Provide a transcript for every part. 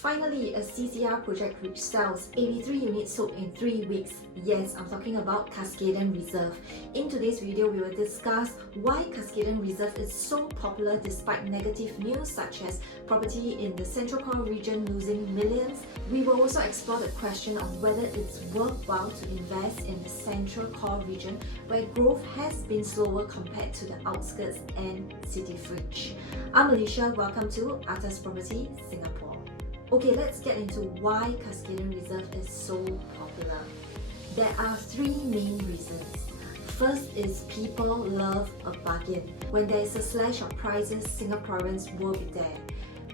Finally, a CCR project which sells 83 units sold in 3 weeks. Yes, I'm talking about Cuscaden Reserve. In today's video, we will discuss why Cuscaden Reserve is so popular despite negative news such as property in the Central Core region losing millions. We will also explore the question of whether it's worthwhile to invest in the Central Core region where growth has been slower compared to the outskirts and city fringe. I'm Alicia, welcome to Artus Property Singapore. Okay, let's get into why Cuscaden Reserve is so popular. There are 3 main reasons. First is people love a bargain. When there is a slash of prices, Singaporeans will be there.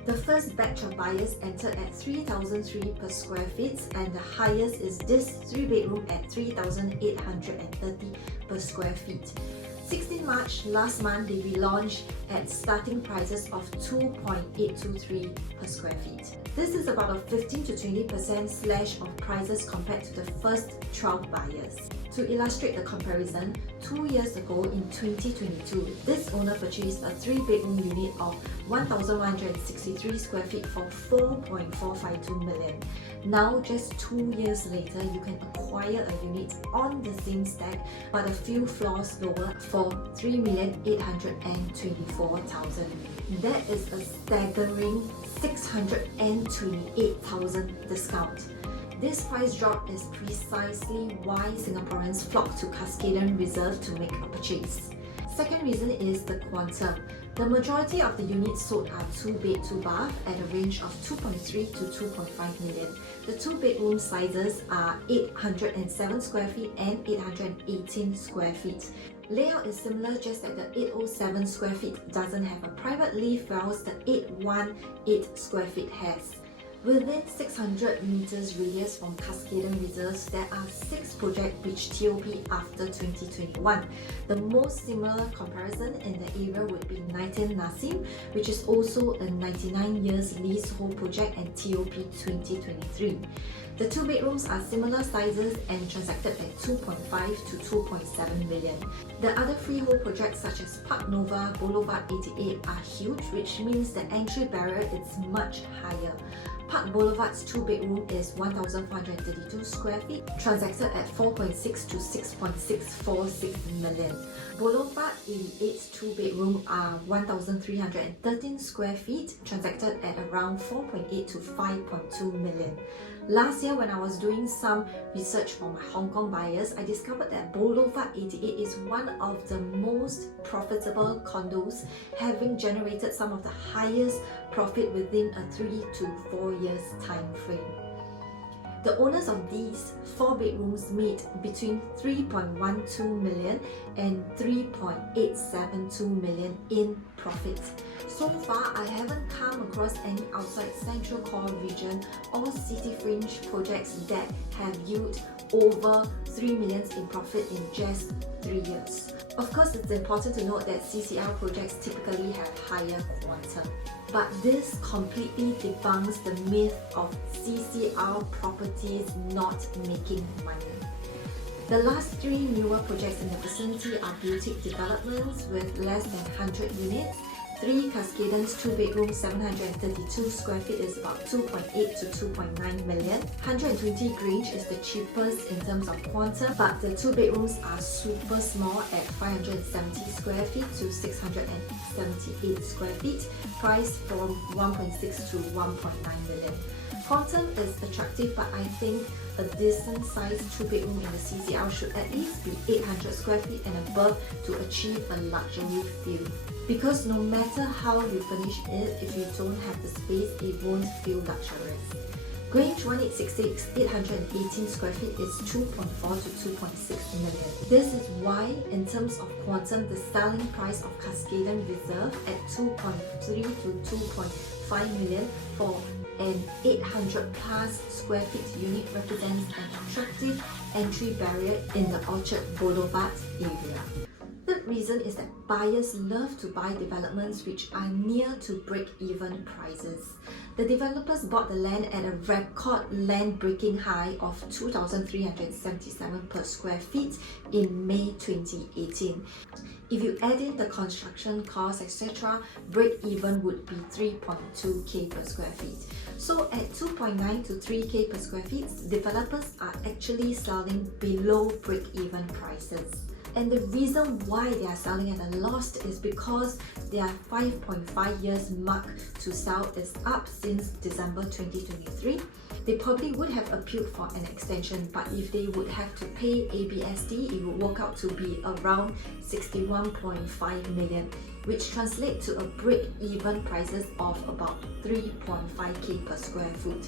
The first batch of buyers entered at 3,003 per square feet and the highest is this 3-bedroom at 3,830 per square feet. 16 March last month, they relaunched at starting prices of 2.823 per square feet. This is about a 15 to 20% slash of prices compared to the first 12 buyers. To illustrate the comparison, 2 years ago in 2022, this owner purchased a 3-bedroom unit of 1,163 square feet for 4.452 million. Now, just 2 years later, you can acquire a unit on the same stack but a few floors lower for 3,824,000. That is a staggering 628,000 discount. This price drop is precisely why Singaporeans flock to Cuscaden Reserve to make a purchase. Second reason is the quantum. The majority of the units sold are 2-bed, 2-bath at a range of 2.3 to 2.5 million. The 2-bedroom sizes are 807 square feet and 818 square feet. Layout is similar, just that the 807 square feet doesn't have a private lift, whereas the 818 square feet has. Within 600 meters radius from Cuscaden Reserve, there are 6 projects which TOP after 2021. The most similar comparison in the area would be 19 Nasim, which is also a 99 years leasehold project and TOP 2023. The 2 bedrooms are similar sizes and transacted at 2.5 to 2.7 million. The other freehold projects such as Park Nova, Boulevard 88 are huge, which means the entry barrier is much higher. Park Boulevard's 2-bedroom is 1,432 square feet, transacted at 4.6 to 6.646 million. Boulevard 88's 2-bedroom are 1,313 square feet, transacted at around 4.8 to 5.2 million. Last year, when I was doing some research for my Hong Kong buyers, I discovered that Boulevard 88 is one of the most profitable condos, having generated some of the highest profit within a 3 to 4 years time frame. The owners of these 4 bedrooms made between 3.12 million and 3.872 million in profit. So far, I haven't come across any outside Central Core region or city fringe projects that have yielded over 3 million in profit in just 3 years. Of course, it's important to note that CCR projects typically have higher quantum. But this completely debunks the myth of CCR properties not making money. The last 3 newer projects in the vicinity are boutique developments with less than 100 units. 3 Cuscaden's 2-bedroom 732 square feet is about 2.8 to 2.9 million. 120 Grange is the cheapest in terms of quantum, but the 2 bedrooms are super small at 570 square feet to 678 square feet, priced from 1.6 to 1.9 million. Quantum is attractive, but I think a decent sized 2-bedroom in the CCR should at least be 800 square feet and above to achieve a luxury feel. Because no matter how you furnish it, if you don't have the space, it won't feel luxurious. Grange 1866, 818 square feet is 2.4 to 2.6 million. This is why, in terms of quantum, the selling price of Cuscaden Reserve at 2.3 to 2.5 million for an 800 plus square feet unit represents an attractive entry barrier in the Orchard Boulevard area. Third third reason is that buyers love to buy developments which are near to break-even prices. The developers bought the land at a record land-breaking high of 2,377 per square feet in May 2018. If you add in the construction costs, etc., break-even would be 3.2k per square feet. So at 2.9 to 3k per square feet, developers are actually selling below break-even prices. And the reason why they are selling at a loss is because their 5.5 years mark to sell is up since December 2023. They probably would have appealed for an extension, but if they would have to pay ABSD, it would work out to be around 61.5 million, which translates to a break-even prices of about 3.5k per square foot.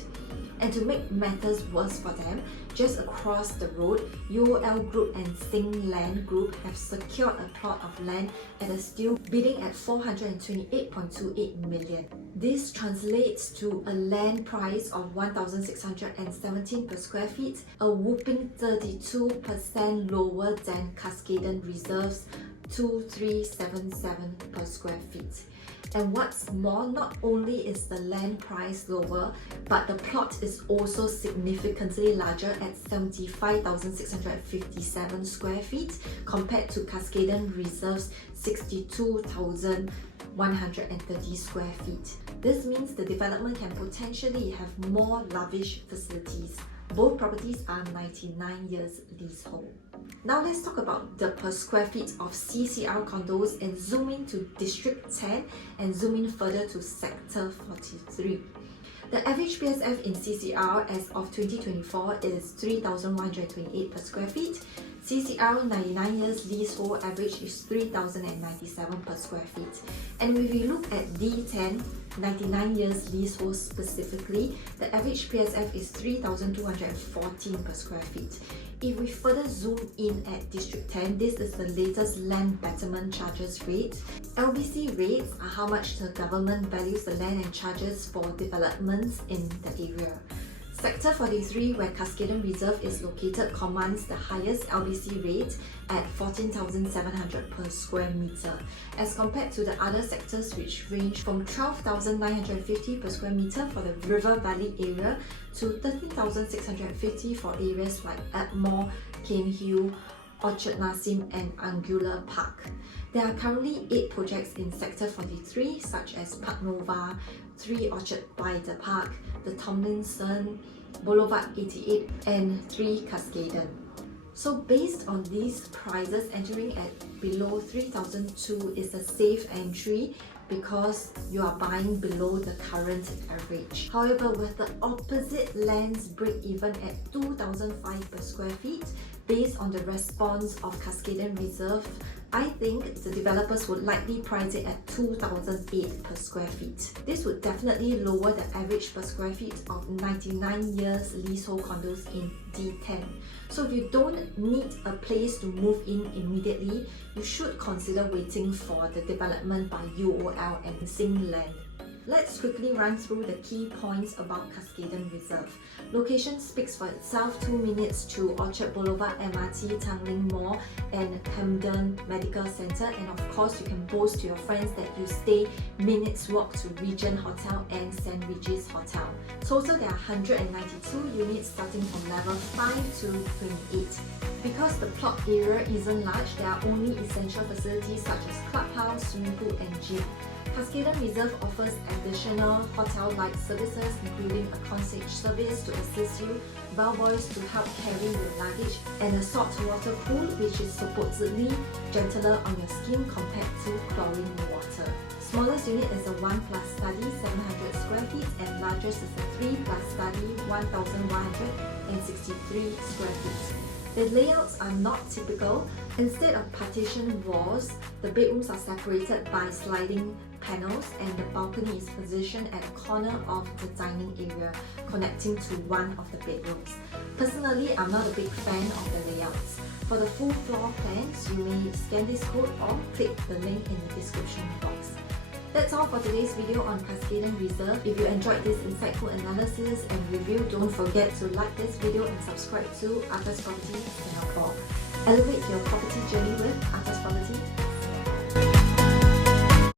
And to make matters worse for them, just across the road, UOL Group and Sing Land Group have secured a plot of land at a steal, bidding at 428.28 million. This translates to a land price of 1,617 per square feet, a whopping 32% lower than Cuscaden Reserve's 2,377 per square feet. And what's more, not only is the land price lower, but the plot is also significantly larger at 75,657 square feet compared to Cuscaden Reserve's 62,130 square feet. This means the development can potentially have more lavish facilities. Both properties are 99 years leasehold. Now let's talk about the per square feet of CCR condos and zoom in to District 10 and zoom in further to Sector 43. The average PSF in CCR as of 2024 is 3,128 per square feet. CCR 99 years leasehold average is 3,097 per square feet. And if we look at D10, 99 years leasehold specifically, the average PSF is 3,214 per square feet. If we further zoom in at District 10, this is the latest land betterment charges rate. LBC rates are how much the government values the land and charges for developments in the area. Sector 43, where Cuscaden Reserve is located, commands the highest LBC rate at 14,700 per square meter, as compared to the other sectors which range from 12,950 per square meter for the River Valley area to 13,650 for areas like Atmore, Cane Hill, Orchard Nassim and Angular Park. There are currently 8 projects in Sector 43, such as Park Nova, 3 Orchard by the Park, the Tomlinson, Boulevard 88 and 3 Cuscaden. So based on these prices, entering at below 3,002 is a safe entry because you are buying below the current average. However, with the opposite lands break even at 2,005 per square feet, based on the response of Cuscaden Reserve, I think the developers would likely price it at 2,008 per square feet. This would definitely lower the average per square feet of 99 years leasehold condos in D10. So if you don't need a place to move in immediately, you should consider waiting for the development by UOL and Sing Land. Let's quickly run through the key points about Cuscaden Reserve. Location speaks for itself, 2 minutes to Orchard Boulevard MRT, Tanglin Mall and Camden Medical Centre, and of course you can boast to your friends that you stay minutes walk to Regent Hotel and St. Regis Hotel. Total there are 192 units starting from level 5 to 28. Because the plot area isn't large, there are only essential facilities such as clubhouse, swimming pool and gym. Cuscaden Reserve offers additional hotel-like services including a concierge service to assist you, bellboys to help carry your luggage, and a saltwater pool which is supposedly gentler on your skin compared to chlorine water. Smallest unit is a 1 plus study, 700 square feet, and largest is a 3 plus study, 1,163 square feet. The layouts are not typical. Instead of partition walls, the bedrooms are separated by sliding panels and the balcony is positioned at the corner of the dining area, connecting to one of the bedrooms. Personally, I'm not a big fan of the layouts. For the full floor plans, you may scan this code or click the link in the description box. That's all for today's video on Cuscaden Reserve. If you enjoyed this insightful analysis and review, don't forget to like this video and subscribe to Arthur's Property Singapore. Elevate your property journey with Arthur's Property